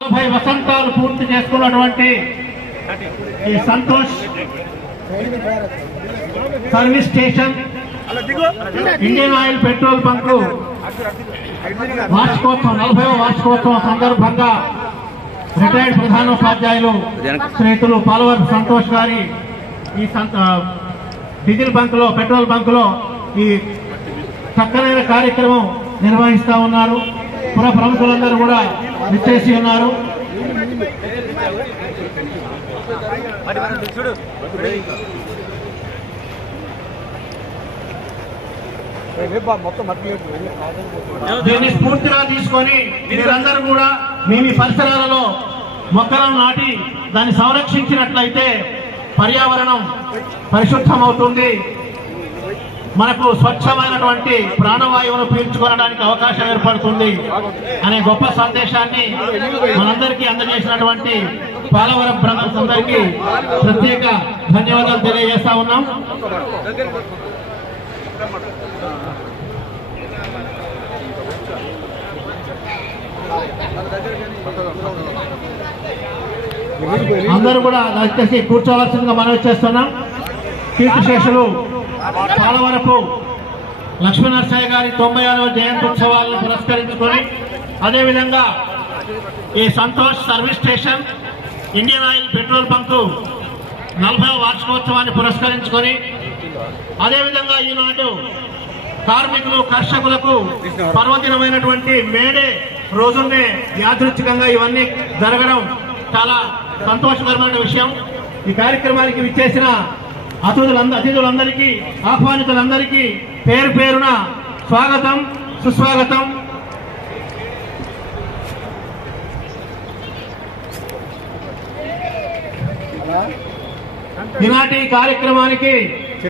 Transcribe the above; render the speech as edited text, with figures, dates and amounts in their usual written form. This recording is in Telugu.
40 వసంతాలు పూర్తి చేసుకున్నటువంటి ఈ Santosh service station Indian oil petrol bunk వార్షికోత్సవం 40వ వార్షికోత్సవం సందర్భంగా రిటైర్డ్ ప్రధానోపాధ్యాయులు శ్రీతులు పాలవర్ సంతోష్ గారి ఈ డీజిల్ బంక్ లో పెట్రోల్ బంక్ లో ఈ చక్కనైన కార్యక్రమం నిర్వహిస్తా ఉన్నారు. పుర ప్రముఖులందరూ కూడా విచ్చేసి ఉన్నారు. దీన్ని స్ఫూర్తిగా తీసుకొని మీరందరూ కూడా మీ పరిసరాలలో మొక్కలను నాటి దాన్ని సంరక్షించినట్లయితే పర్యావరణం పరిశుద్ధమవుతుంది, మనకు స్వచ్ఛమైనటువంటి ప్రాణవాయువును పీల్చుకోవడానికి అవకాశం ఏర్పడుతుంది అనే గొప్ప సందేశాన్ని మనందరికీ అందజేసినటువంటి పాలవరం బ్రదర్స్ అందరికీ ప్రత్యేక ధన్యవాదాలు తెలియజేస్తా ఉన్నాం. అందరూ కూడా దయచేసి కూర్చోవాల్సిందిగా మనవి చేస్తున్నాం. కీర్తిశేషులు పాలవరపు లక్ష్మీనరసయ్య గారి 96వ జయంత్యుత్సవాలను పురస్కరించుకొని, అదేవిధంగా ఈ Santosh service station Indian oil petrol bunk 40వ వార్షికోత్సవాన్ని పురస్కరించుకొని, అదేవిధంగా ఈనాడు కార్మికులు కర్షకులకు పర్వదినమైనటువంటి మేడే రోజునే యాదృచ్ఛికంగా ఇవన్నీ జరగడం చాలా సంతోషకరమైన విషయం. ఈ కార్యక్రమానికి విచ్చేసిన అతిథులందరికీ ఆహ్వానితులందరికీ పేరు పేరున స్వాగతం, సుస్వాగతం. ఈనాటి కార్యక్రమానికి